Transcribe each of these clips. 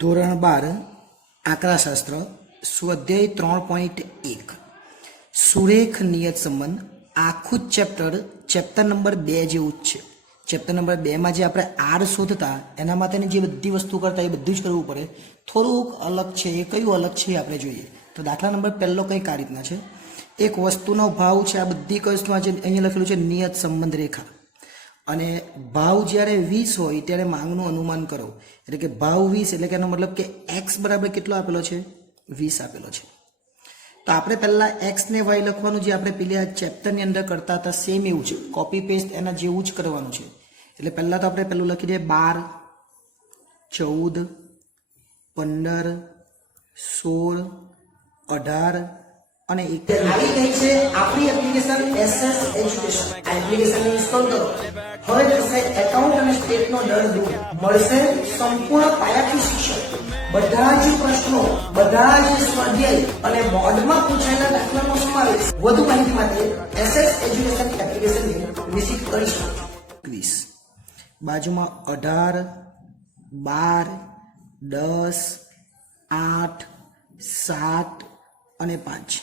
ધોરણ 12 આંકડાશાસ્ત્ર સ્વાધ્યાય 3.1 સુરેખ નિયત સંબંધ આખું ચેપ્ટર નંબર 2 જેવું જ છે. ચેપ્ટર નંબર 2 માં જે આપણે આર શોધતા એના માટેની જે બધી વસ્તુ કરતા એ બધું જ કરવું પડે. થોડુંક અલગ છે. એ કયું અલગ છે આપણે જોઈએ. તો દાખલા નંબર પહેલો કંઈક આ રીતના છે. એક વસ્તુનો ભાવ છે. આ બધી વસ્તુમાં જે અહીંયા લખેલું છે નિયત સંબંધ રેખા, અને ભાવ જ્યારે 20 હોય ત્યારે માંગનું અનુમાન કરો. એટલે કે ભાવ 20 એટલે કે એનો મતલબ કે એક્સ બરાબર કેટલો આપેલો છે? 20 આપેલો છે. તો આપણે પહેલાં એક્સ ને વાય લખવાનું જે આપણે પેલા ચેપ્ટરની અંદર કરતા હતા સેમ એવું છે. કોપી પેસ્ટ એના જેવું જ કરવાનું છે. એટલે પહેલાં તો આપણે પેલું લખી દઈએ 12, 14, 15, 16, 18 અને 21. આવી ગઈ છે આપણી એપ્લિકેશન એસએસ એજ્યુકેશન. આ એપ્લિકેશનને ઇન્સ્ટોલ કરો. હવે થશે એકાઉન્ટ અને સ્ટેટનો ડર દૂર. મળશે સંપૂર્ણ પાયાથી શિક્ષણ. બધા જ પ્રશ્નો, બધા જ સ્વાધ્યાય અને બોર્ડમાં પૂછાયેલા દાખલાનો સમાવેશ. વધુ માહિતી માટે એસએસ એજ્યુકેશન એપ્લિકેશનને વિઝિટ કરી શકો. 21 બાજુમાં 18, 12, 10, 8, 7 અને 5.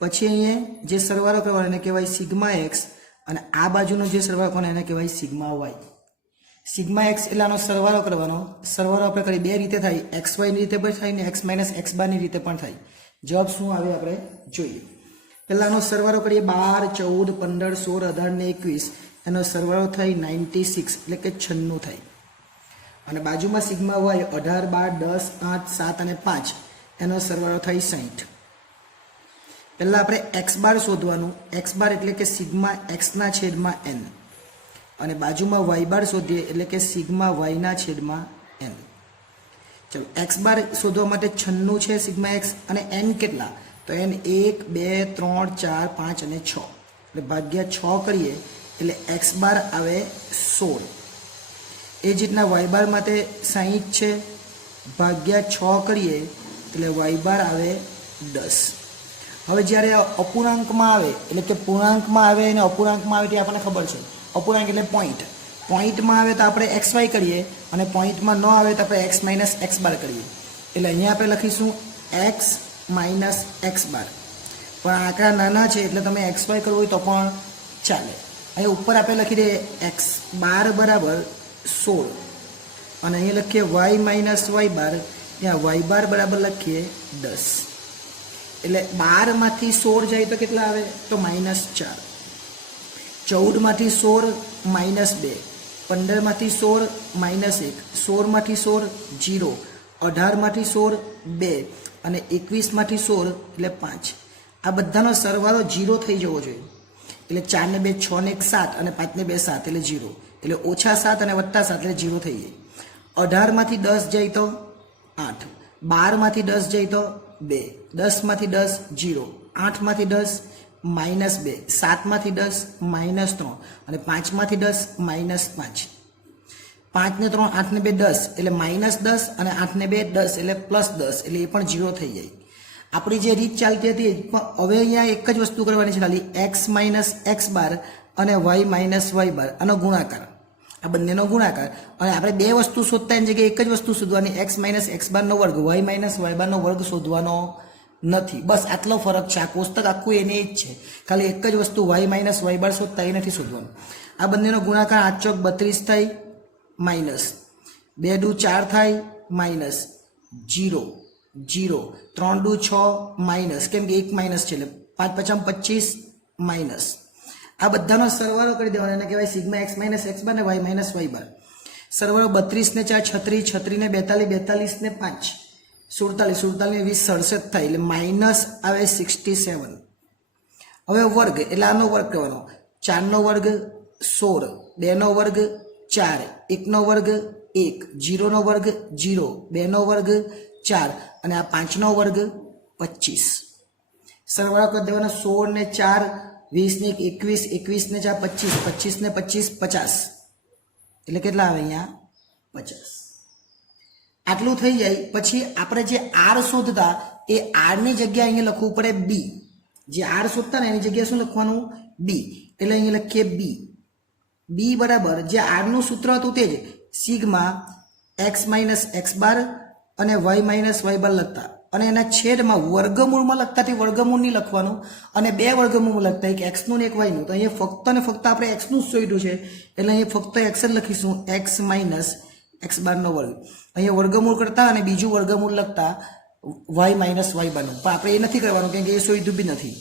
પછી અહીંયા જે સરવાળો કરવાનો એને કહેવાય સિગ્મા એક્સ, અને આ બાજુનો જે સરવાળો કરવાનો એને કહેવાય સિગ્મા વાય. સિગ્મા એક્સ એટલે આનો સરવાળો કરવાનો. સરવાળો આપણે કરી બે રીતે થાય, એક્સ વાયની રીતે પણ થાય ને એક્સ માઇનસ એક્સ બારની રીતે પણ થાય. જવાબ શું આવે આપણે જોઈએ. પહેલાંનો સરવાળો કરીએ 12, 14, 15, 16, 18 ને 21. એનો સરવાળો થાય 96 એટલે કે 96 થાય. અને બાજુમાં સિગ્મા વાય 18, 12, 10, 8, 7 અને 5. એનો સરવાળો થાય 60. પહેલાં આપણે એક્સ બાર શોધવાનું. એક્સ બાર એટલે કે સિગ્મા એક્સના છેદમાં એન, અને બાજુમાં વાય બાર શોધીએ એટલે કે સિગ્મા વાયના છેદમાં એન. ચલો એક્સ બાર શોધવા માટે 96 છે સિગ્મા એક્સ, અને એન કેટલા? તો એન 1, 2, 3, 4, 5 અને 6. એટલે ભાગ્યા 6 કરીએ એટલે એક્સ બાર આવે 16. એ જ રીતના વાય બાર માટે 60 છે, ભાગ્યા 6 કરીએ એટલે વાય બાર આવે 10. હવે જ્યારે અપૂર્ણાંકમાં આવે એટલે કે પૂર્ણાંકમાં આવે અને અપૂર્ણાંકમાં આવે તે આપણને ખબર છે. અપૂર્ણાંક એટલે પોઈન્ટ. પોઈન્ટમાં આવે તો આપણે એક્સ વાય કરીએ, અને પોઈન્ટમાં ન આવે તો આપણે એક્સ માઇનસ એક્સ બાર કરીએ. એટલે અહીંયા આપણે લખીશું એક્સ માઇનસ એક્સ બાર. પણ આંકડા નાના છે એટલે તમે એક્સ વાય કરવું હોય તો પણ ચાલે. અહીંયા ઉપર આપણે લખી દઈએ એક્સ બાર બરાબર 16, અને અહીંયા લખીએ વાય માઇનસ વાય બાર. ત્યાં વાય બાર બરાબર લખીએ 10. એટલે 12માંથી 16 જાય તો કેટલા આવે? તો -4. 14માંથી 16 -2. 15માંથી 16 -1. 16માંથી 16 0. 18માંથી 16 2. અને 21માંથી 16 એટલે 5. આ બધાનો સરવાળો 0 થઈ જવો જોઈએ. એટલે 4 ને 2 6 ને 1 7 અને 5 ને 2 7 એટલે 0. એટલે -7 અને +7 એટલે 0 થઈ જાય. 18માંથી 10 જાય તો 8. 12માંથી 10 જાય તો 2. 10માંથી 10 0. 8માંથી 10 -2. 7માંથી 10 -3. અને 5માંથી 10 -5. 5 ને 3 8 ને 2 10 એટલે -10, અને 8 ને 2 10 એટલે +10. એટલે એ પણ 0 થઈ જાય. આપણી જે રીત ચાલતી હતી હવે અહીંયા એક જ વસ્તુ કરવાની છે ખાલી, એક્સ માઇનસ એક્સ બાર અને વાય માઇનસ વાય બાર આનો ગુણાકાર. આ બંનેનો ગુણાકાર. અને આપણે બે વસ્તુ શોધતા એની જગ્યાએ એક જ વસ્તુ શોધવાની, એક્સ માઇનસ એક્સ બારનો વર્ગ વાય માઇનસ વાય બારનો વર્ગ શોધવાનો નથી. બસ આટલો ફરક છે. આ કોષ્ટક આખું એને જ છે. ખાલી એક જ વસ્તુ વાય માઇનસ વાય બાર શોધતા એ નથી શોધવાનું. આ બંનેનો ગુણાકાર 8 ચોક 32 થાય, માઇનસ 2 દુ 4 થાય, માઇનસ 0 0. 3 દુ 6 માઇનસ, કેમ કે 1 માઇનસ છે એટલે 5 5 25 માઇનસ. આ બધાનો સરવાળો કરી દેવાનો, એને કહેવાય sigma x minus x bar ને વાય માઇનસ વાય બાર. સરવાળો 32 ને 4 36, 36 ને 42, 42 ને 5 47, 47 ને 20 67 થાય. એટલે માઇનસ આવે 67. હવે વર્ગ એટલે આનો વર્ગ કરવાનો. 4 નો વર્ગ 16, 2 નો વર્ગ 4, 1 નો વર્ગ 1, 0 નો વર્ગ 0, 2 નો વર્ગ 4, અને આ 5 નો વર્ગ 25. સરવાળો કરી દેવાનો. 16 ને 4 20 ને 21, 21 ને 4 25, 25 ને 25 50. એટલે કેટલા આવે અહીંયા? 50. આટલું થઈ જાય પછી આપણે જે આર શોધતા એ આરની જગ્યાએ અહીંયા લખવું પડે બી. જે આર શોધતા ને એની જગ્યાએ શું લખવાનું? બી. એટલે અહીંયા લખીએ બી. બી બરાબર જે આરનું સૂત્ર હતું તે જ sigma x minus x bar અને વાય માઇનસ વાય બાર લખતા અને એના છેદમાં વર્ગમૂળમાં લખતાથી વર્ગમૂળ નહીં લખવાનું અને બે વર્ગમૂળ લખતા એક એક્સનું ને એક વાયનું. તો અહીંયા ફક્ત ને ફક્ત આપણે એક્સનું જ શોધ્યું છે એટલે અહીંયા ફક્ત એક્સ જ લખીશું, એક્સ માઇનસ એક્સ બારનો વર્ગ. અહીંયા વર્ગમૂળ કરતા અને બીજું વર્ગમૂળ લખતા વાય માઇનસ વાય બારનું, પણ આપણે એ નથી કરવાનું કેમ કે એ શોધ્યું બી નથી.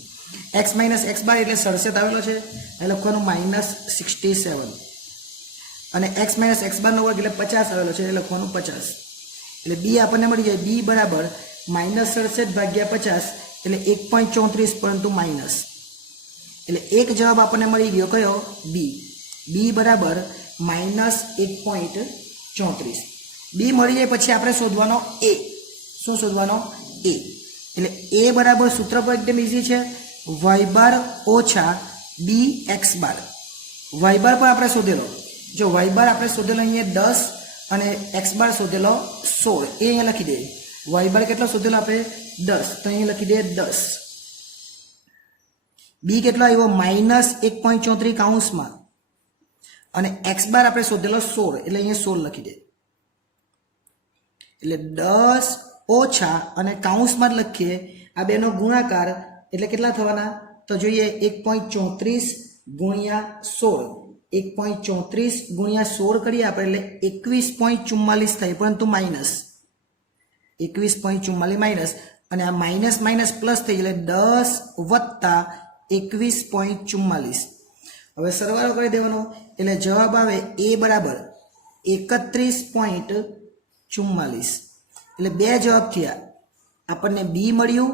એક્સ માઇનસ એક્સ બાર એટલે 67 આવેલો છે એ લખવાનું -67 અને એક્સ માઇનસ એક્સ બારનો વર્ગ એટલે 50 આવેલો છે એ લખવાનું 50. એટલે બી આપણને મળી જાય બી બરાબર -67 ભાગ્યા 50 એટલે 1.34 પરંતુ માઇનસ. એટલે એક જવાબ આપણને મળી ગયો કયો? બી. બી બરાબર -1.34. બી મળી જાય પછી આપણે શોધવાનો એ. શું શોધવાનો? એ. એટલે એ બરાબર સૂત્ર પર એકદમ ઇઝી છે, વાય બાર ઓછા બી એક્સ બાર. વાય બાર પર આપણે શોધેલો, જો વાય બાર આપણે શોધેલો અહીંયા 10 અને એક્સ બાર શોધેલો 16, એ અહીંયા લખી દે. વાય બાર કેટલો શોધેલો આપણે? 10, તો અહીંયા લખી દે 10. બી કેટલો આવ્યો? -1.34 કૌંસમાં અને એક્સ બાર આપણે શોધેલો 16 એટલે અહીંયા 16 લખી દે. એટલે 10 ઓછા અને કૌંસમાં જ લખીએ આ બેનો ગુણાકાર એટલે કેટલા થવાના? તો જોઈએ 1.34 ગુણ્યા 16, 1.34 ગુણ્યા 16 કરીએ આપણે એટલે 21.44 થાય પરંતુ માઇનસ 21.44 માઇનસ અને આ માઇનસ માઇનસ પ્લસ થઈ એટલે 10 વત્તા 21.44. હવે સરવાળો કરી દેવાનો એટલે જવાબ આવે એ બરાબર 31.44. એટલે બે જવાબ થયા, આપણને બી મળ્યું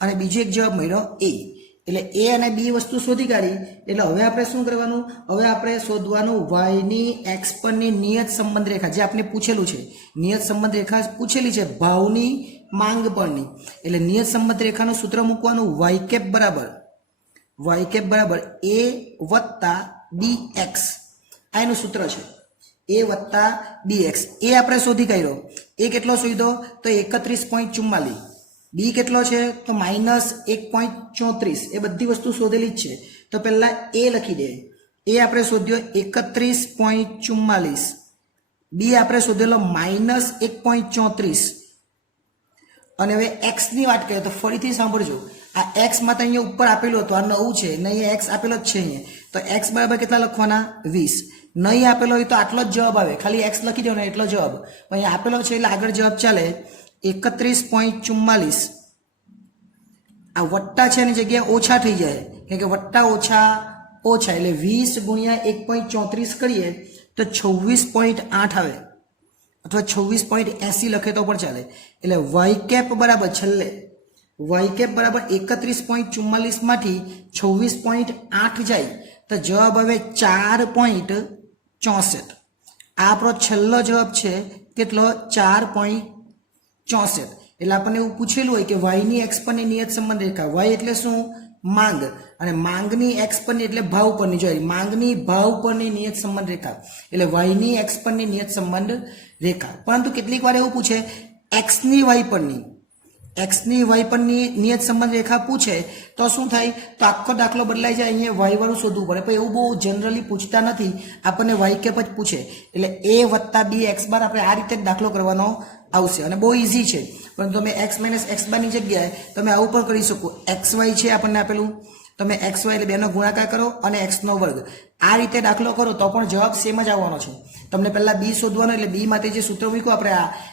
અને બીજો એક જવાબ મળ્યો એ. એટલે એ અને બી વસ્તુ શોધી કાઢી. એટલે હવે આપણે શું કરવાનું? હવે આપણે શોધવાનું વાયની એક્સ પરની નિયત સંબંધ રેખા, જે આપણે પૂછેલું છે. નિયત સંબંધ રેખા પૂછેલી છે ભાવની માંગ પરની. એટલે નિયત સંબંધ રેખાનું સૂત્ર મૂકવાનું વાય કેપ બરાબર એ વત્તા બી એક્સ. આ એનું સૂત્ર છે, એ વત્તા બી એક્સ. એ આપણે શોધી કાઢ્યો. એ કેટલો શોધ્યો? તો 31.44. બી કેટલો છે? તો -1.34. એ બધી વસ્તુ શોધેલી જ છે. તો પહેલા એ લખી દે. એ આપણે શોધ્યો 31.44. બી આપણે શોધેલો -1.34. અને હવે એક્સ ની વાત કરીએ તો ફરીથી સાંભળજો, આ એક્સ માં તો અહીંયા ઉપર આપેલું હતું, આ નવું છે ને, અહીંયા એક્સ આપેલો જ છે અહીંયા. તો એક્સ બરાબર કેટલા લખવાના? 20. નહીં આપેલો હોય તો આટલો જ જવાબ આવે, ખાલી એક્સ લખી દેવાનો એટલો જવાબ. અહીંયા આપેલો છે એટલે આગળ જવાબ ચાલે 31.44. આ વત્તા છે એની જગ્યાએ ઓછા થઈ જાય કેમ કે વત્તા ઓછા ઓછા એટલે 20 ગુણ્યા 1.34 કરીએ તો 26.8 આવે અથવા 26.80 લખે તો પણ ચાલે. એટલે વાય કેપ બરાબર છેલ્લે વાય કેપ બરાબર 31.44 માંથી 26.8 જાય તો જવાબ આવે 4.64. આ આપણો છેલ્લો જવાબ છે કેટલો? 4.64. એટલે આપણને એવું પૂછેલું હોય કે વાયની એક્સ પરની નિયત સંબંધ રેખા. વાય એટલે શું? માંગ, અને માંગની એક્સ પરની એટલે ભાવ પરની. જોઈએ માંગની ભાવ પરની નિયત સંબંધ રેખા એટલે વાયની એક્સ પરની નિયત સંબંધ રેખા. પરંતુ કેટલીક વાર એવું પૂછે એક્સની વાય પરની નિયત સંબંધ રેખા પૂછે તો શું થાય? તો આખો દાખલો બદલાઈ જાય, અહીંયા વાય વાળું શોધવું પડે. પણ એવું બહુ જનરલી પૂછતા નથી, આપણને વાય કેપ જ પૂછે. એટલે એ વત્તા બી એક્સ બાર આપણે આ રીતે જ દાખલો કરવાનો આવશે અને બહુ ઇઝી છે. પરંતુ તમે એક્સ માઇનસ એક્સ બારની જગ્યાએ તમે આવું પણ કરી શકો. એક્સ વાય છે આપણને આપેલું, તમે એક્સ વાય એટલે બેનો ગુણાકાર કરો અને એક્સનો વર્ગ. આ રીતે દાખલો કરો તો પણ જવાબ સેમ જ આવવાનો છે. તમને પહેલા બી શોધવાનો એટલે બી માટે જે સૂત્ર મૂક્યું આપણે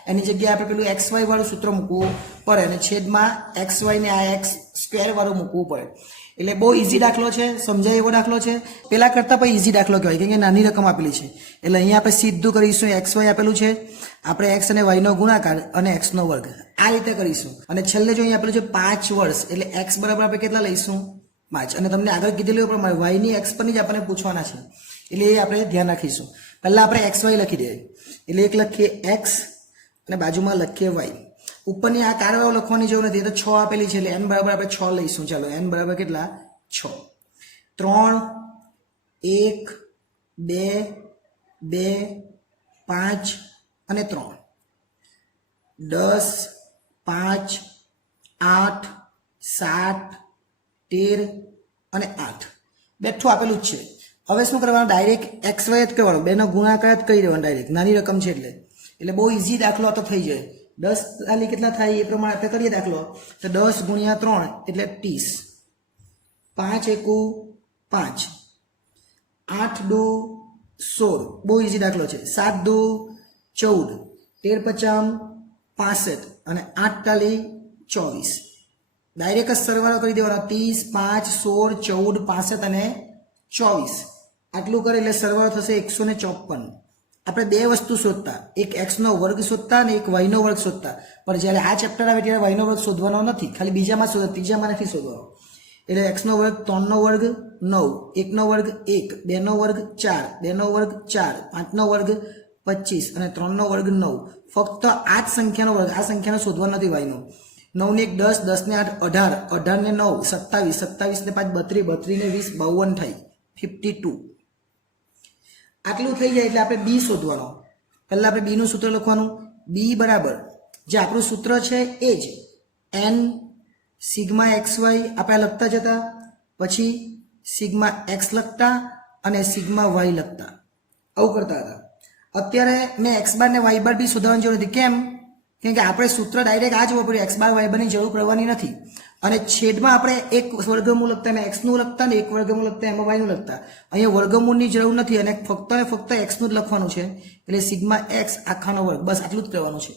એની જગ્યાએ આપણે પેલું એક્સ વાય વાળું સૂત્ર મૂકવું પડે અને છેદમાં એક્સ વાય ને આ એક્સ સ્ક્વેર વાળું મૂકવું પડે. એટલે બહુ ઇઝી દાખલો છે, સમજાય એવો દાખલો છે. પેલા કરતાં પણ ઇઝી દાખલો કહેવાય કેમ કે નાની રકમ આપેલી છે. એટલે અહીંયા આપણે સીધું કરીશું, એક્સ વાય આપેલું છે, આપણે એક્સ અને વાયનો ગુણાકાર અને એક્સનો વર્ગ આ રીતે કરીશું. અને છેલ્લે જો અહીંયા આપેલું છે 5 વર્ષ એટલે એક્સ બરાબર આપણે કેટલા લઈશું? 5. અને તમને આગળ કીધેલું પ્રમાણે વાયની એક્સ પરની જ આપણને પૂછવાના છે એટલે એ આપણે ધ્યાન રાખીશું. પહેલાં આપણે એક્સ વાય લખી દઈએ એટલે એક લખીએ એક્સ અને બાજુમાં લખીએ વાય. ઉપરની આ કારવાળો લખવાની જરૂર નથી, એ તો 6 આપેલી છે એટલે એન બરાબર આપણે 6 લઈશું. ચાલો એન બરાબર કેટલા? 6. 3 1 2 2 5 અને 3 10 5 8 7 13 અને 8 બેઠું આપેલું જ છે. હવે શું કરવાનું? ડાયરેક્ટ એક્સ વાય જ કરવાનું, બેનો ગુણાકાર જ કરી દેવાનો ડાયરેક્ટ, નાની રકમ છે એટલે બહુ ઇઝી દાખલો તો થઈ જાય. 10 તાલી કેટલા થાય એ પ્રમાણે આપણે કરીએ દાખલો તો 10 ગુણ્યા 3 એટલે 30, 5 એકુ 5, 8 દુ 16, બહુ ઈઝી દાખલો છે, 7 દુ 14, 13 પચામ 65 અને 8 તાલી 24. ડાયરેક્ટ જ સરવાળો કરી દેવાનો 30, 5, 16, 14, 65 અને 24. આટલું કરે એટલે સરવાળો થશે 154. આપણે બે વસ્તુ શોધતા, એક એક્સનો વર્ગ શોધતા અને એક વાયનો વર્ગ શોધતા, પણ જ્યારે આ ચેપ્ટર આવે ત્યારે વાયનો વર્ગ શોધવાનો નથી, ખાલી બીજામાં શોધો, ત્રીજામાં નથી શોધવાનો. એટલે એક્સનો વર્ગ 3નો વર્ગ 9, 1નો વર્ગ 1, 2નો વર્ગ 4, 2નો વર્ગ 4, 5નો વર્ગ 25 અને 3નો વર્ગ 9. ફક્ત આ જ સંખ્યાનો વર્ગ, આ સંખ્યાનો શોધવાનો નથી વાયનો. 9 ને 1 10, 10 ને 8 18, 18 ને 9 27, 27 ને 5 32, 32 ને 20 52 થાય, 52. આટલું થઈ જાય એટલે આપણે બી શોધવાનો. પહેલાં આપણે બીનું સૂત્ર લખવાનું. બી બરાબર જે આપણું સૂત્ર છે એ જ એન સિગ્મા એક્સ વાય આપણે લખતા જતા, પછી સિગ્મા એક્સ લખતા અને સિગ્મા વાય લખતા, આવું કરતા હતા. અત્યારે મેં એક્સ બાર ને વાય બાર બી શોધવાની જરૂર નથી. કેમ કે આપણે સૂત્ર ડાયરેક્ટ આ જ વાપર્યું, એક્સ બાર વાય બારની જરૂર પડવાની નથી. અને છેદમાં આપણે એક વર્ગમૂળ લખતા, એમાં એક્સનું લખતા ને એક વર્ગમૂળ લખતા, એમાં વાયનું લખતા. અહીંયા વર્ગમૂળની જરૂર નથી અને ફક્ત ને ફક્ત એક્સનું જ લખવાનું છે. એટલે સિગ્મા એક્સ આખાનો વર્ગ, બસ આટલું જ કરવાનું છે.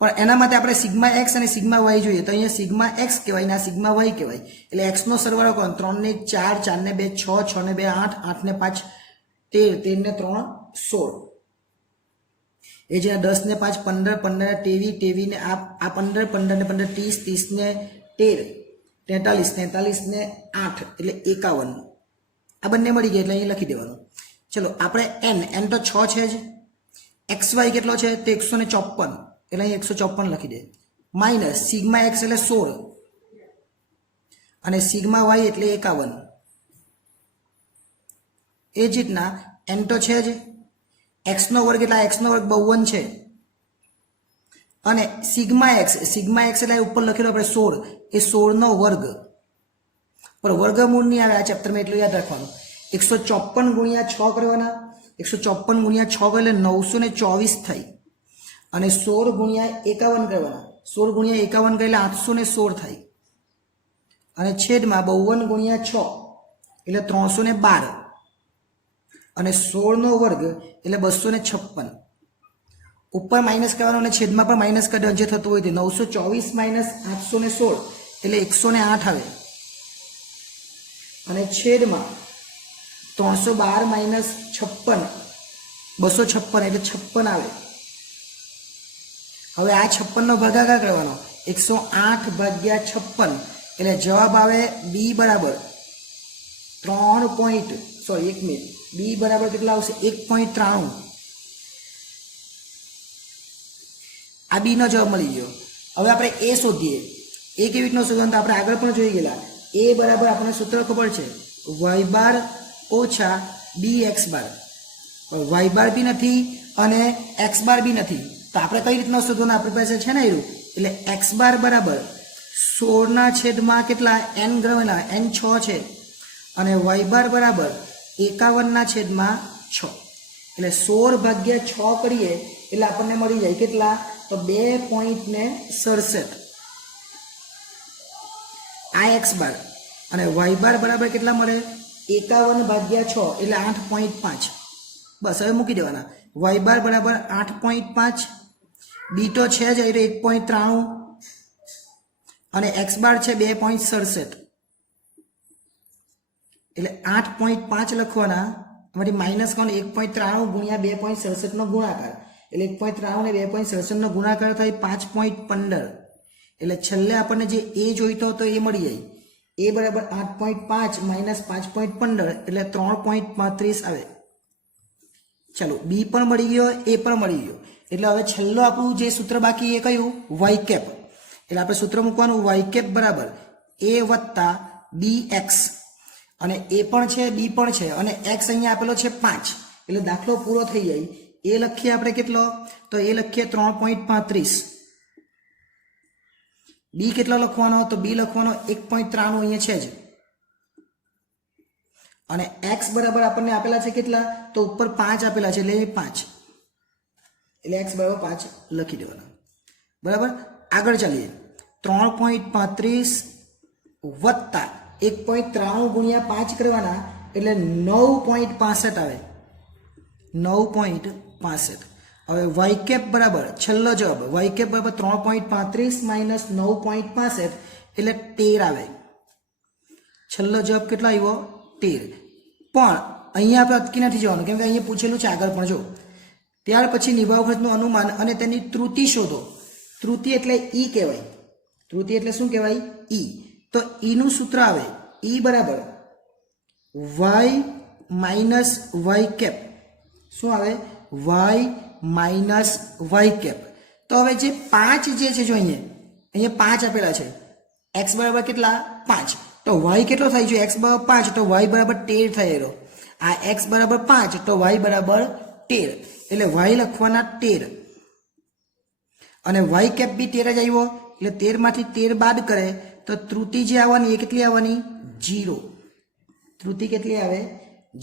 પણ એના માટે આપણે સિગ્મા એક્સ અને સિગ્મા વાય જોઈએ, તો અહીંયા સિગ્મા એક્સ કહેવાય ને આ સિગ્મા વાય કહેવાય. એટલે એક્સનો સરવાળો કોણ? 3 ને 4, 4 ને 2 6, 6 ને 2 8, 8 ને 5 13, 13 ને 3 16. એ જે 10 ને 5 15, 15 ને 23, 23 ને આ 15, 15 ને 15 30, 30 ને 13 43, 43 ને 8 એટલે 51. આ બંને મળી ગયા એટલે અહીં લખી દેવાનું. ચલો આપણે એન તો 6 છે જ, એક્સ વાય કેટલો છે તો 154 એટલે અહીં 154 લખી દે. માઇનસ સિગ્મા એક્સ એટલે 16 અને સિગ્મા વાય એટલે 51. એ જ રીતના એન તો છે જ, એક્સનો વર્ગ એટલે એક્સનો વર્ગ 52 છે અને સિગ્મા એક્સ એટલે ઉપર લખેલો આપણે 16, એ 16નો વર્ગ, પણ વર્ગમૂળ નહીં આવે આ ચેપ્ટરમાં, એટલું યાદ રાખવાનું. 154 ગુણ્યા 6 કરવાના, 154 ગુણ્યા 6 એટલે 924 થાય અને 16 ગુણ્યા 51 કરવાના, 16 ગુણ્યા 51 કરે એટલે 816 થાય અને છેદમાં 52 ગુણ્યા 6 એટલે 312 અને 16નો વર્ગ એટલે 256. ઉપર માઇનસ કરવાનો અને છેદમાં પણ માઇનસ કરવાનો, જે થતું હોય તે 924 માઇનસ 816 એટલે 108 આવે અને છેદમાં 312 માઇનસ 56 256 એટલે 56 આવે. હવે આ 56નો ભાગાકાર કરવાનો, 108 ભાગ્યા 56 એટલે જવાબ આવે બી બરાબર 1 મિનિટ, બી બરાબર કેટલા આવશે? 1.93. આ બી નો જવાબ મળી ગયો. હવે આપણે એ શોધીએ. એ કેવી રીતનો શોધવાનું? આપણે આગળ પણ જોઈ ગયેલા. એ બરાબર આપણને સૂત્ર ખબર છે, વાય બાર ઓછા બી એક્સ બાર. વાય બાર બી નથી અને એક્સ બાર બી નથી, તો આપણે કઈ રીતનો શોધવાનું? આપણી પાસે છે ને એવું. એટલે એક્સ બાર બરાબર 16 ના છેદમાં કેટલા? એન ગણેલા, એન 6 છે અને વાય બાર બરાબર 51 ના છેદમાં 6 એટલે 16 ભાગ્યા 6 કરીએ એટલે આપણને મળી જાય કેટલા? તો 2.67. આ એક્સ બાર અને વાય બાર બરાબર કેટલા મળે? 51 ભાગ્યા 6 એટલે 8.5. બસ હવે મૂકી દેવાના. વાય બાર બરાબર 8.5, બી તો છે જ એટલે 1.93 અને એક્સ બાર છે 2.67 એટલે 8.5 લખવાના. આમાંથી માઇનસ કોણ? 1.93 ગુણ્યા 2.67 નો ગુણાકાર એટલે 1.93 ને 2.67 નો ગુણાકાર થાય 5.15. એટલે છેલ્લે આપણને જે એ જોઈતો હતો એ મળી જાય. એ બરાબર 8.5 માઇનસ 5.15 એટલે 3.35 આવે. ચાલો બી પણ મળી ગયો, એ પણ મળી ગયો. એટલે હવે છેલ્લો આપણું જે સૂત્ર બાકી એ કયું? Y cap. એટલે આપણે સૂત્ર મૂકવાનું, વાય કેપ બરાબર એ વત્તા બી એક્સ. અને એ પણ છે, બી પણ છે અને એક્સ અહીંયા આપેલો છે 5. એટલે દાખલો પૂરો થઈ જાય. એ લખીએ આપણે કેટલો? તો એ લખીએ 3.35. બી કેટલો લખવાનો? તો બી લખવાનો 1.93 અહીંયા છે જ. અને એક્સ બરાબર આપણને આપેલા છે કેટલા? તો ઉપર 5 આપેલા છે એટલે 5 એટલે એક્સ બરાબર 5 લખી દેવાના. બરાબર. આગળ ચાલીએ. 3.35 વત્તા 1.93 ગુણ્યા 5 કરવાના એટલે 9.65 આવે. 9.65. હવે વાય કેપ બરાબર છેલ્લો જવાબ વાય કેપ બરાબર 3.35 માઇનસ 9.65 એટલે 13 આવે. છેલ્લો જવાબ કેટલો આવ્યો? 13. પણ અહીંયા આપણે અટકી નથી જવાનું, કેમ કે અહીંયા પૂછેલું છે આગળ પણ. જો ત્યાર પછી નિભાવ ખર્ચનું અનુમાન અને તેની ત્રુટિ શોધો. ત્રુટિ એટલે ઈ કહેવાય. ત્રુટિ એટલે શું કહેવાય? ઈ. તો ઈનું સૂત્ર આવે ઈ બરાબર વાય માઇનસ વાય કેપ. શું આવે? Y minus y cap. તો હવે જે 5 જે છે, જો અહીંયા 5 આપેલા છે. એક્સ બરાબર કેટલા? 5. તો વાય કેટલો થાય છે? એક્સ બરાબર 5 તો વાય બરાબર 13 થયેલો. આ એક્સ બરાબર 5 તો વાય બરાબર 13. એટલે વાય લખવાના 13 અને વાય કેપ બી 13 જ આવ્યો. એટલે 13 માંથી 13 બાદ કરે તો ત્રુટિ જે આવવાની એ કેટલી આવવાની? 0. ત્રુટિ કેટલી આવે?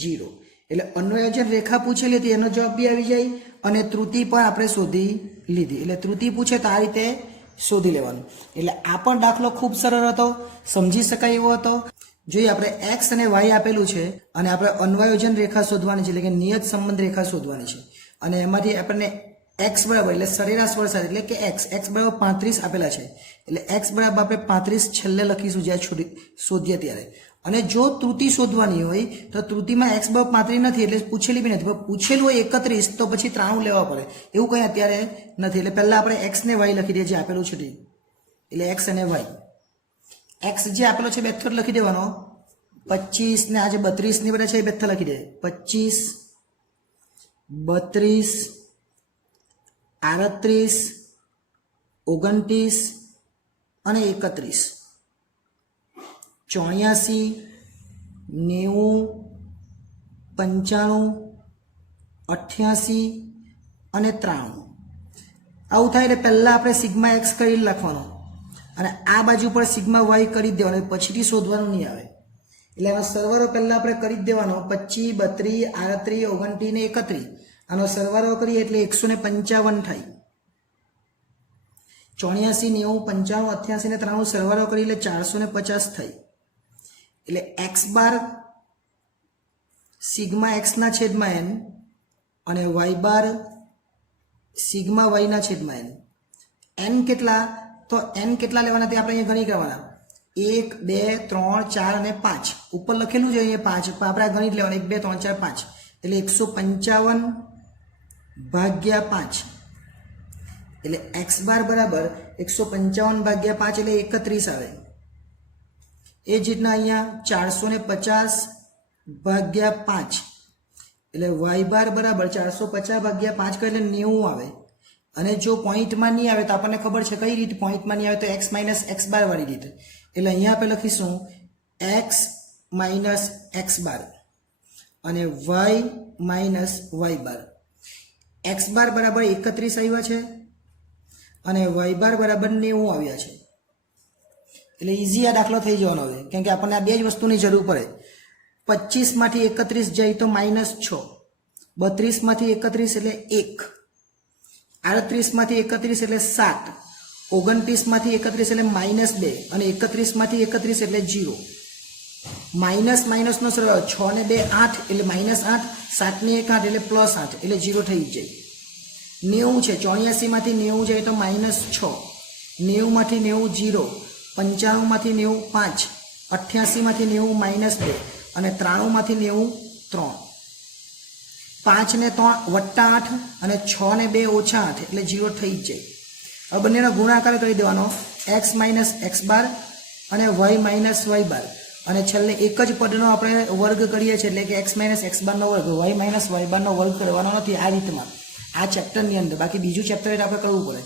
0. એટલે અન્વયોજન રેખા પૂછેલી હતી, એનો જવાબ બી આવી જાય અને ત્રુટિ પણ આપણે શોધી લીધી. એટલે ત્રુટિ પૂછે તો આ રીતે શોધી લેવાનું. એટલે આ પણ દાખલો ખૂબ સરળ હતો, સમજી શકાય એવો હતો. જોઈએ આપણે એક્સ અને વાય આપેલું છે અને આપણે અન્વયોજન રેખા શોધવાની છે, એટલે કે નિયત સંબંધ રેખા શોધવાની છે. અને એમાંથી આપણને એક્સ બરાબર એટલે સરેરાશ વરસાદ એટલે કે એક્સ બરાબર 35 આપેલા છે. એટલે એક્સ બરાબર આપણે 35 છેલ્લે લખીશું જ્યારે શોધીએ ત્યારે. અને જો ત્રુટિ શોધવાની હોય તો ત્રુટિમાં એક્સ બરાબર 35 નથી, એટલે પૂછેલી બી નથી. પૂછેલું હોય 31 તો પછી 93 લેવા પડે, એવું કંઈ અત્યારે નથી. એટલે પહેલાં આપણે એક્સ ને વાય લખી દઈએ જે આપેલું છે તે. એટલે એક્સ અને વાય. એક્સ જે આપેલો છે બેથર લખી દેવાનો. 25 ને આજે 32 ની બધા છે એ બેથર લખી દે. 25, 32, 38, 29 અને 31. 84, 90, 95, 88 અને 93. આવું થાય એટલે પહેલાં આપણે સિગ્મા એક્સ કરી લખવાનો અને આ બાજુ પર સિગ્મા વાય કરી દેવાનો, પછીથી શોધવાનું નહીં આવે. એટલે આનો સરવાળો પહેલાં આપણે કરી જ દેવાનો. 25, 32, 38, 29 ને 31. આનો સરવાળો કરીએ એટલે 155 થાય. 84, 90, 95, 88 ને 93 સરવાળો કરી એટલે 450 થાય. એટલે એક્સ બાર સિગ્મા એક્સના છેદમાં એન અને વાય બાર સિગ્મા વાયના છેદમાં એન. એન કેટલા? તો એન કેટલા લેવાના તે આપણે અહીંયા ગણી કરવાના. 1, 2, 3, 4 અને 5. ઉપર લખેલું છે અહીંયા 5, આપણે ગણિત લેવાના 1, 2, 3, 4, 5. એટલે 155 ભાગ્યા 5. એટલે એક્સ બાર બરાબર 155 ભાગ્યા 5 એટલે 31 આવે. એ જ રીતના અહીંયા 450 ભાગ્યા 5 એટલે વાય બાર બરાબર 450 ભાગ્યા 5 કરે એટલે 90 આવે. અને જો પોઈન્ટમાં નહીં આવે તો આપણને ખબર છે કઈ રીત પોઈન્ટમાં નહીં આવે તો એક્સ માઇનસ એક્સ બાર વાળી રીત. એટલે અહીંયા આપણે લખીશું એક્સ માઇનસ એક્સ બાર અને વાય માઇનસ વાય બાર. એક્સ બાર બરાબર 31 આવ્યા છે અને વાય બાર બરાબર 90 આવ્યા છે. એટલે ઇઝી આ દાખલો થઈ જવાનો હવે, કેમ કે આપણને આ બે જ વસ્તુની જરૂર પડે. 25 માંથી 31 જાય તો -6, 32 માંથી 31 એટલે 1, 38 માંથી 31 એટલે 7, 29 માંથી 31 એટલે -2 અને 31 માંથી 31 એટલે 0. માઇનસ માઇનસનો સરવાળો 6 ને 2 8 એટલે -8, 7 ને 1 8 એટલે +8 એટલે 0 થઈ જાય. 90 છે, 84 માંથી 90 જાય તો -6, 90 માંથી 90 0, 95 માંથી 90 5, 88 માંથી 90 -2 અને 93 માંથી 90 3. 5 ને 3 વત્તા 8 અને 6 ને 2 ઓછા 8 એટલે 0 થઈ જ જાય. હવે બંનેનો ગુણાકાર કરી દેવાનો એક્સ માઇનસ એક્સ બાર અને વાય માઇનસ વાય બાર અને છેલ્લે એક જ પદનો આપણે વર્ગ કરીએ છીએ એટલે કે એક્સ માઇનસ એક્સ બારનો વર્ગ વાય માઇનસ વાય બારનો વર્ગ કરવાનો નથી આ રીતમાં આ ચેપ્ટરની અંદર. બાકી બીજું ચેપ્ટર એટલે આપણે કરવું પડે.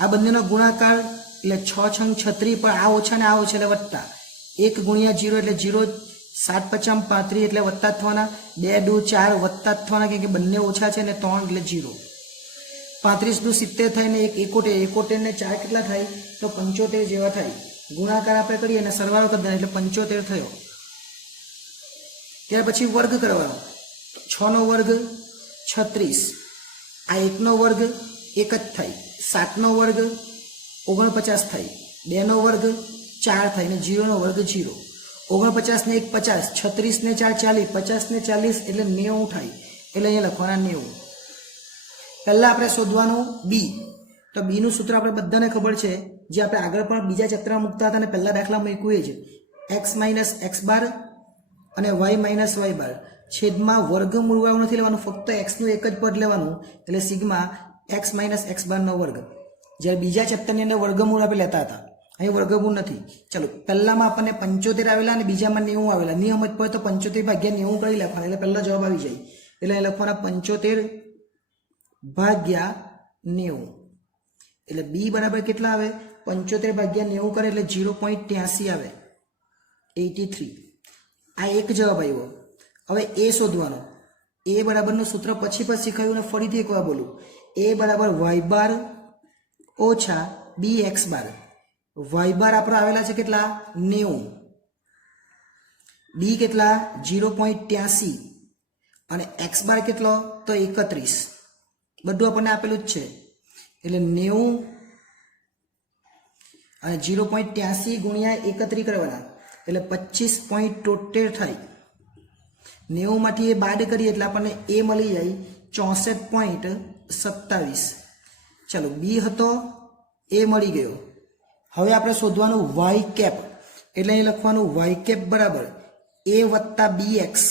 આ બંનેનો ગુણાકાર એટલે 6 છંગ 36 પર આ ઓછા ને આ ઓછા એટલે વત્તા 1 ગુણ્યા 0 એટલે 0, 7 5 35 એટલે વત્તા થવાના, 2 2 4 વત્તા થવાના કેમ કે બંને ઓછા છે ને 3 એટલે 0. 35 દુ 70 થાય ને 1 71 ને 4 કેટલા થાય તો 75 જેવા થાય. ગુણાકાર આપણે કરીએ અને સરવાળો કરી દઈએ એટલે 75 થયો. ત્યાર પછી વર્ગ કરવાનો. 6 નો વર્ગ 36, આ 1 નો વર્ગ 1 જ થાય, 7 નો વર્ગ 49 થાય, 2 નો વર્ગ 4 થાય ને 0 નો વર્ગ 0. 49 ને 1 50, 36 ને 4 40, 50 ને 40 એટલે 90 થાય. એટલે અહીંયા લખવાના 90. પહેલા આપણે શોધવાનું બી. તો બી નું સૂત્ર આપણે બધાને ખબર છે, જે આપણે આગળ પણ બીજા ચેપ્ટરમાં મૂકતા હતા અને પહેલા દાખલા મૂક્યું એ જ, x માઇનસ એક્સ બાર અને y માઇનસ વાય બાર છેદમાં વર્ગમૂળ વાળું નથી લેવાનું, ફક્ત x નું એક જ પદ લેવાનું, એટલે સિગ્મા x માઇનસ એક્સ બારનો વર્ગ. જ્યારે બીજા ચેપ્ટરની અંદર વર્ગમૂળ આપણે લેતા હતા, અહીં વર્ગમૂળ નથી. ચલો, પહેલામાં આપણને 75 આવેલા અને બીજામાં 90 આવેલા. નિયમ જ પર તો 75 ભાગ્યા 90 કરી લખવાના, એટલે પહેલો જવાબ આવી જાય. એટલે અહીં લખવાના 75 ભાગ્યા 90. એટલે બી બરાબર કેટલા આવે? 75 ભાગ્યા 90 કરે એટલે 0.83 આવે, 83. આ એક જવાબ આવ્યો. હવે એ શોધવાનો. એ બરાબરનું સૂત્ર પછી શીખાયું અને ફરીથી એકવાર બોલું. એ બરાબર વાય બાર ઓછા બી એક્સ બાર. વાય બાર આપણે આવેલા છે કેટલા? 90. બી કેટલા? 0.83 અને એક્સ બાર કેટલો? તો 31. બધું આપણને આપેલું જ છે. એટલે 90 અને 0.83 ગુણ્યા 31 કરવાના, એટલે 25.73 થાય. 90 માંથી એ બાદ કરીએ એટલે આપણને એ મળી જાય 64.27. ચલો, બી હતો એ મળી ગયો. હવે આપણે શોધવાનું વાય કેપ. એટલે અહીં લખવાનું વાય કેપ બરાબર એ વત્તા બી એક્સ.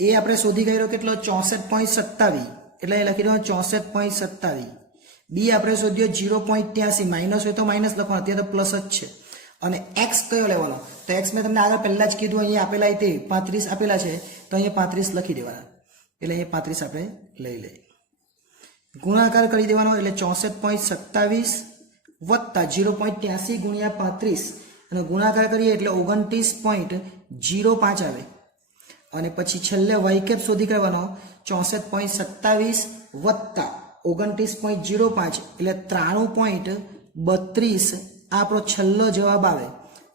એ આપણે શોધી ગયો કેટલો? 64.27. એટલે એ લખી દો 64.27. બી આપણે શોધ્યો 0.83. માઇનસ હોય તો માઇનસ લખવાનો, ત્યાં તો પ્લસ જ છે. અને એક્સ કયો લેવાનો? તો એક્સ મેં તમને આગળ પહેલા જ કીધું, અહીંયા આપેલા તે 35 આપેલા છે, તો અહીંયા 35 લખી દેવાના. એટલે અહીંયા 35 આપણે લઈ લઈએ. ગુણાકાર કરી દેવાનો, એટલે 64.27 વત્તા 0.83 ગુણ્યા 35 અને ગુણાકાર કરીએ એટલે 29.05 આવે. અને પછી છેલ્લે વાય કેપ શોધી કરવાનો, 64.27 વત્તા 29.05 એટલે 93.32 આપણો છેલ્લો જવાબ આવે.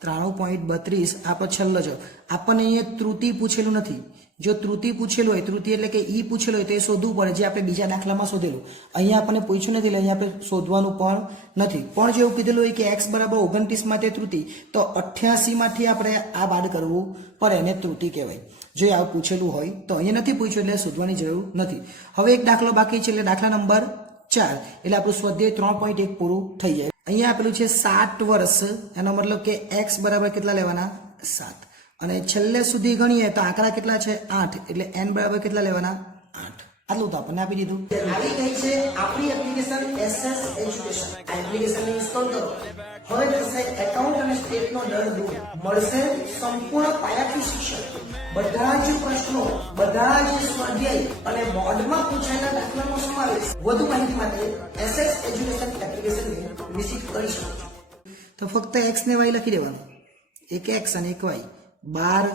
93.32 આપણો છેલ્લો જવાબ. આપણને અહીંયા ત્રુટિ પૂછેલું નથી. જો ત્રુટિ પૂછેલું હોય, ત્રુટિ એટલે કે ઈ પૂછેલું હોય, તો એ શોધવું પડે, જે આપણે બીજા દાખલામાં શોધેલું. અહીંયા આપણને પૂછ્યું નથી, એટલે અહીંયા આપણે શોધવાનું પણ નથી. પણ જો એવું કીધેલું હોય કે x બરાબર 29 માટે ત્રુટિ, તો 88 માંથી આપણે આ બાદ કરવું પડે, એને ત્રુટિ કહેવાય. જો આવું પૂછેલું હોય તો. અહીંયા નથી પૂછ્યું એટલે શોધવાની જરૂર નથી. હવે એક દાખલો બાકી છે, એટલે દાખલા નંબર 4. એટલે આપણું સ્વાધ્યાય 3.1 પૂરું થઈ જાય. અહીંયા આપેલું છે 7 વર્ષ, એનો મતલબ કે x બરાબર કેટલા લેવાના? 7. અને છેલ્લે સુધી ગણીએ તો આંકડા કેટલા છે? 8. એટલે n બરાબર કેટલા લેવાના? 8. આટલું તો આપણને આપી દીધું. આવી ગઈ છે આપણી એપ્લિકેશન SS એજ્યુકેશન. આ એપ્લિકેશન ઇન્સ્ટોલ કરો. હવે થશે એકાઉન્ટ અને સ્ટેટનો દર દૂર. મળશે સંપૂર્ણ પાયાથી શિક્ષણ. બધા જ પ્રશ્નો, બધા જ સ્વાધ્યાય અને બોર્ડમાં પૂછાયેલા દાખલાનો સમાવેશ. વધુ માહિતી માટે SS એજ્યુકેશન એપ્લિકેશનને વિઝિટ કરી શકો છો. તો ફક્ત x ને y લખી દેવાનું. એક x અને એક y. 12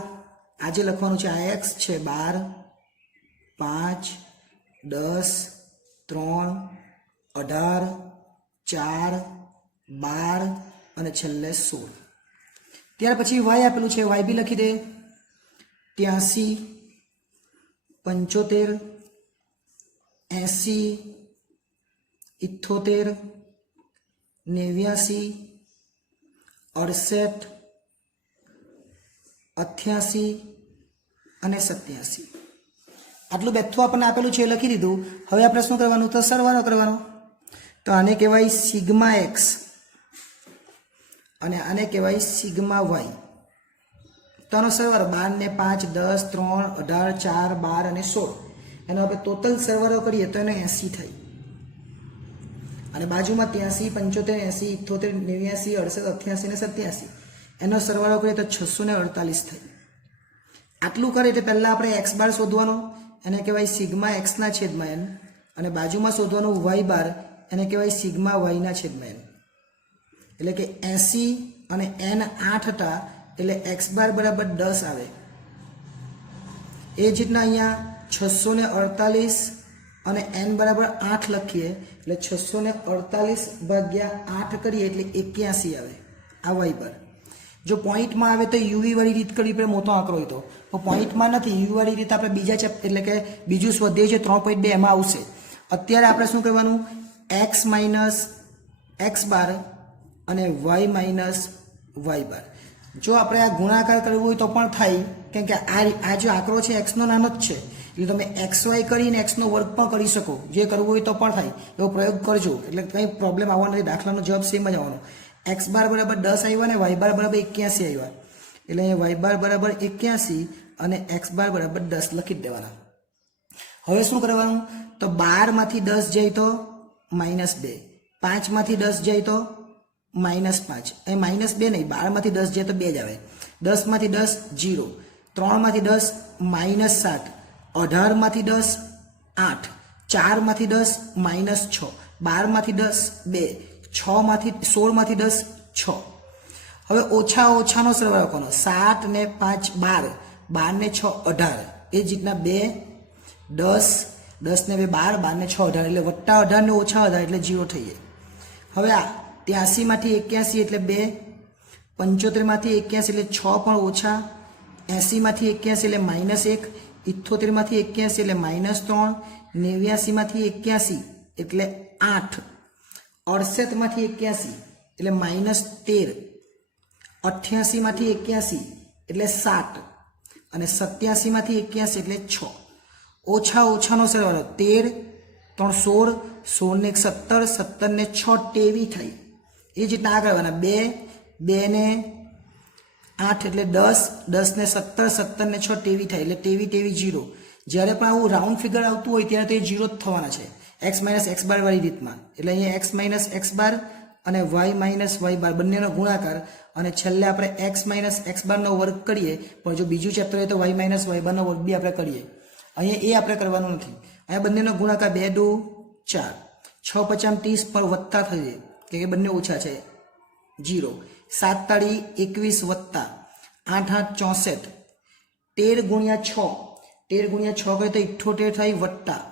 આજે લખવાનું છે, આ x છે 12, 5, 10, 3, 18, 4, 12 અને છેલ્લે 16. ત્યાર પછી y આપેલું છે, y બી લખી દે. 83, 75, 80, 78, 89, 68, 88 અને 87. આટલું બેઠું આપણને આપેલું છે, લખી દીધું. હવે આપણે શું કરવાનું? તો સરવાળો કરવાનો. તો આને કહેવાય સિગ્મા એક્સ અને આને કહેવાય સિગ્મા વાય. તો આનો સરવાળો 12 ને 5, 10, 3, 18, 4, 12 અને 16. એનો આપણે ટોટલ સરવાળો કરીએ તો એનો 80 થાય. અને બાજુમાં 83, 75, 80, 78, 89, 68 અને 87. એનો સરવાળો કરીએ તો 648 થાય. આટલું કરે એટલે પહેલાં આપણે એક્સ બાર શોધવાનો, એને કહેવાય સિગ્મા એક્સના છેદમાં એન. અને બાજુમાં શોધવાનું વાય બાર, એને કહેવાય સિગ્મા વાયના છેદમાં એન. એટલે કે 80 અને n 8 હતા, એટલે એક્સ બાર બરાબર 10 આવે. એ જ રીતના અહીંયા 648 અને n બરાબર 8 લખીએ, એટલે 648 ભાગ્યા 8 કરીએ એટલે 81 આવે આ વાય બાર. જો પોઈન્ટમાં આવે તો યુવી વાળી રીત કરવી પડે, મોટો આંકડો હોય તો. પોઈન્ટમાં નથી, યુવી વાળી રીત આપણે બીજા ચેપ્ટર એટલે કે બીજું સ્વાધ્યાય છે 3.2 એમાં આવશે. અત્યારે આપણે શું કરવાનું? x માઇનસ એક્સ બાર અને વાય માઇનસ વાય બાર. જો આપણે આ ગુણાકાર કરવો હોય તો પણ થાય, કેમ કે આ જો આંકડો છે એક્સનો નાનો જ છે, એટલે તમે એક્સ વાય કરીને એક્સનો વર્ગ પણ કરી શકો. જે કરવું હોય તો પણ થાય, એવો પ્રયોગ કરજો એટલે કંઈ પ્રોબ્લેમ આવવાનો નથી. દાખલાનો જવાબ સેમ જ આવવાનો. એક્સ બાર બરાબર 10 આવ્યા ને વાય બાર બરાબર 81 આવ્યા, એટલે અહીંયા વાય બાર બરાબર 81 અને એક્સ બાર બરાબર 10 લખી જ દેવાના. હવે શું કરવાનું? તો 12માંથી 10 જાય તો -2, 5માંથી 10 જાય તો -5, એ -2 નહીં, 12માંથી 10 જાય તો 2 જ આવે. 10માંથી 10 0, 3માંથી 10 -7, 18માંથી 10 8, 4માંથી 10 -6, 12માંથી 10 2, 16માંથી 10 6. હવે ઓછા ઓછાનો સરવાળો કરવાનો. 7 ને 5 12, 12 ને 6 18, એ જ રીતના 2 10, 10 ને 2 12, 12 ને 6 18, એટલે વત્તા 18 ને ઓછા 18 એટલે 0 થઈ જાય. હવે આ 83માંથી 81 એટલે 2, 75માંથી 81 એટલે 6 પણ ઓછા, 80માંથી 81 એટલે -1, 78માંથી 81 એટલે -3, 89માંથી 81 એટલે 8, 68માંથી 81 એટલે -13, 88માંથી 81 એટલે 7 અને 87માંથી 81 એટલે 6. ઓછા ઓછાનો સરવાળો 13, 3 16, 16 ને 17, 17 ને 6 23 થઈ. એ જ રીતના આગળ આવવાના. 2, 2 ને 8 એટલે 10, 10 ને 17, 17 ને 6 23 થાય, એટલે 23 0. જ્યારે પણ આવું રાઉન્ડ ફિગર આવતું હોય ત્યારે તો એ 0 જ થવાના છે, એક્સ માઇનસ એક્સ બાર વાળી રીતમાં. એટલે અહીંયા એક્સ માઇનસ એક્સ બાર અને વાય માઇનસ વાય બાર બંનેનો ગુણાકાર, અને છેલ્લે આપણે એક્સ માઇનસ એક્સ બારનો વર્ગ કરીએ. પણ જો બીજું ચેપ્ટર હોય તો વાય માઇનસ વાય બારનો વર્ગ બી આપણે કરીએ. અહીંયા એ આપણે કરવાનું નથી. અહીંયા બંનેનો ગુણાકાર 2 2 4, 6 50 30 પર વત્તા થઈ જાય, કે બંને ઓછા છે 0, 7 તાળી 21 વત્તા 8 8 64, 13 ગુણ્યા 6, 13 ગુણ્યા 6 કરે તો 78 થાય વત્તા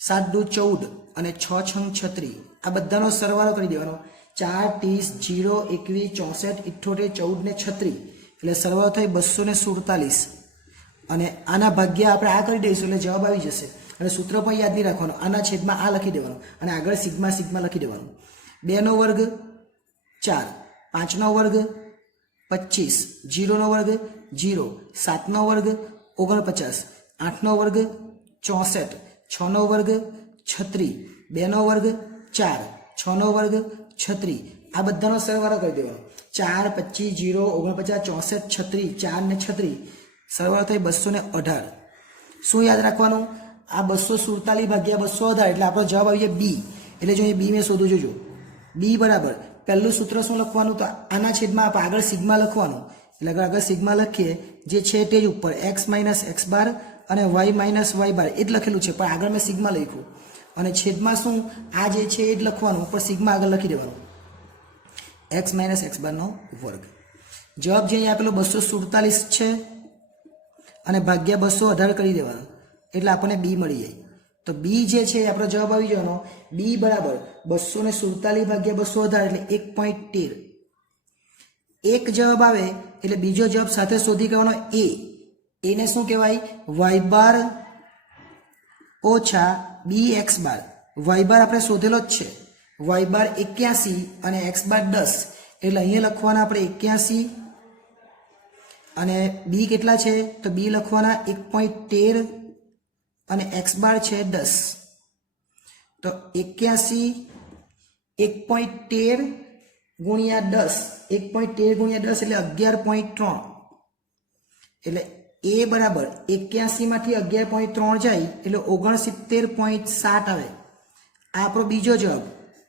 7 2 14 અને 6 6 36. આ બધાનો સરવાળો કરી દેવાનો. 4 30 0 21 64 78 14 ને 36, એટલે સરવાળો થાય 247. અને આના ભાગ્યા આપણે આ કરી દઈશું એટલે જવાબ આવી જશે. અને સૂત્ર પણ યાદ નહીં રાખવાનું, આના છેદમાં આ લખી દેવાનું અને આગળ સિગ્મા સિગ્મા લખી દેવાનું. 2 નો વર્ગ 4, 5 નો વર્ગ 25, 0 નો વર્ગ 0, 7 નો વર્ગ 49, 8 નો વર્ગ 64, 6 નો વર્ગ 36, 2 નો વર્ગ 4, 6 નો વર્ગ 36. આ બધાનો સરવાળો કરી દેવાનો. 4 25 0 49 64 36, 4 ને 36, સરવાળો થાય 218. શું યાદ રાખવાનું? આ 247 ભાગ્યા 218 એટલે આપણો જવાબ આવી જાય બી. એટલે જો એ બી મેં શોધું, જોજો બી બરાબર પહેલું સૂત્ર શું લખવાનું? તો આના છેદમાં આપણે આગળ સિગ્મા લખવાનું. એટલે આગળ સિગ્મા લખીએ, જે છે તે જ ઉપર એક્સ માઇનસ એક્સ બાર અને વાય માઇનસ વાય બાર એ જ લખેલું છે, પણ આગળ મેં સિગ્મા લખ્યું. અને છેદમાં શું આ જે છે એ જ લખવાનું, ઉપર સિગ્મા આગળ લખી દેવાનું, એક્સ માઇનસ એક્સ બારનો વર્ગ. જવાબ જે અહીંયા આપેલો 247 છે અને ભાગ્યા 218 કરી દેવાનો, એટલે આપણને બી મળી જાય. તો બી જે છે આપણો જવાબ આવી જવાનો. બી બરાબર 247 ભાગ્યા 218 એટલે 1.13. એક જવાબ આવે એટલે બીજો જવાબ સાથે શોધી કાઢવાનો એ. એને શું કહેવાય? વાય બાર ઓછા બી એક્સ બાર. વાય બાર આપણે શોધેલો જ છે, વાય બાર 81 અને એક્સ બાર 10, એટલે અહીંયા લખવાના આપણે 81 અને બી કેટલા છે? તો બી લખવાના 1.13 અને એક્સ બાર છે 10. તો 81 1.13 ગુણ્યા 10, 1.13 ગુણ્યા 10 એટલે 11.3. એટલે એ બરાબર 81 માંથી 11.3 જાય એટલે 69.7 આવે. આ આપણો બીજો જવાબ.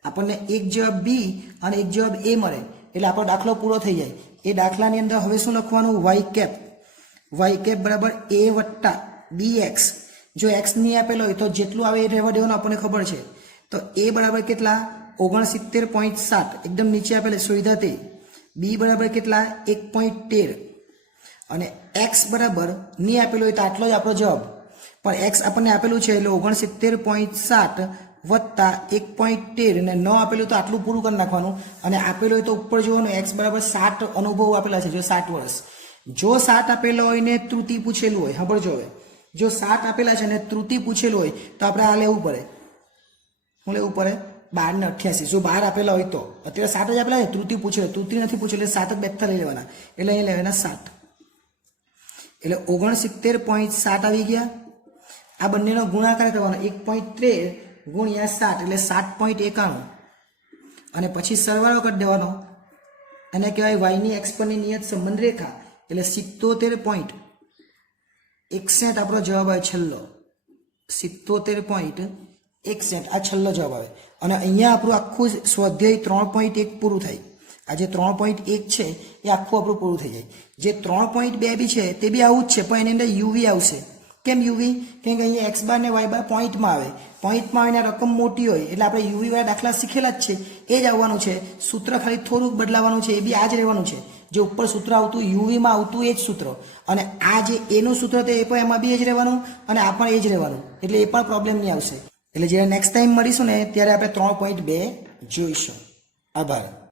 આપણને એક જવાબ બી અને એક જવાબ એ મળે એટલે આપણો દાખલો પૂરો થઈ જાય. એ દાખલાની અંદર હવે શું લખવાનું? Y cap. વાય કેપ બરાબર એ વત્તા બી એક્સ. જો એક્સ નહીં આપેલો હોય તો જેટલું આવે એ રહેવા દેવાનું, આપણને ખબર છે. તો એ બરાબર કેટલા? 69.7, એકદમ નીચે આપેલ સુવિધા તે. બી બરાબર કેટલા? 1.13 અને એક્સ બરાબર નહીં આપેલું હોય તો આટલો જ આપણો જવાબ, પણ એક્સ આપણને આપેલું છે એટલે 69.7 વત્તા 1.13 અને ન આપેલું તો આટલું પૂરું કરી નાખવાનું. અને આપેલું હોય તો ઉપર જોવાનું, એક્સ બરાબર 60 અનુભવ આપેલા છે, જો 60 વર્ષ. જો 60 આપેલો હોય ને ત્રુટિ પૂછેલું હોય, સાંભળજો હવે, જો 60 આપેલા છે ને ત્રુટિ પૂછેલું હોય તો આપણે આ લેવું પડે. શું લેવું પડે? 12 ને 88 જો 12 આપેલા હોય તો અત્યારે 7 જ આપેલા હોય, ત્રુટિ પૂછે, ત્રુટિ નથી પૂછે એટલે 7 જ બેઠા લઈ લેવાના, એટલે અહીં લેવાના 7, એટલે 69.7 આવી ગયા. આ બંનેનો ગુણાકાર કરવાનો 1.13 ગુણ્યા 7 એટલે 7.91 અને પછી સરવાળો કરી દેવાનો, અને કહેવાય વાયની એક્સ પરની નિયત સંબંધ રેખા, એટલે 77.61 આપણો જવાબ આવે છેલ્લો, 77.61 આ છેલ્લો જવાબ આવે. અને અહીંયા આપણું આખું સ્વાધ્યાય 3.1 પૂરું થાય. આ જે 3.1 છે એ આખું આપણું પૂરું થઈ જાય. જે 3.2 બી છે તે બી આવું જ છે, પણ એની અંદર યુવી આવશે. કેમ યુવી? કેમ કે અહીંયા એક્સ બાર ને વાય બાર પોઈન્ટમાં આવે, પોઈન્ટમાં આવીને રકમ મોટી હોય એટલે આપણે યુવી વાળા દાખલા શીખેલા જ છે, એ જ આવવાનું છે. સૂત્ર ખાલી થોડુંક બદલાવાનું છે, એ બી આ જ રહેવાનું છે. જે ઉપર સૂત્ર આવતું યુવીમાં આવતું એ જ સૂત્ર, અને આ જે એનું સૂત્ર તે એ પણ એમાં બી એ જ રહેવાનું, અને આ પણ એ જ રહેવાનું, એટલે એ પણ પ્રોબ્લેમ નહીં આવશે. એટલે જ્યારે નેક્સ્ટ ટાઈમ મળીશું ને ત્યારે આપણે 3.2 જોઈશું. આભાર.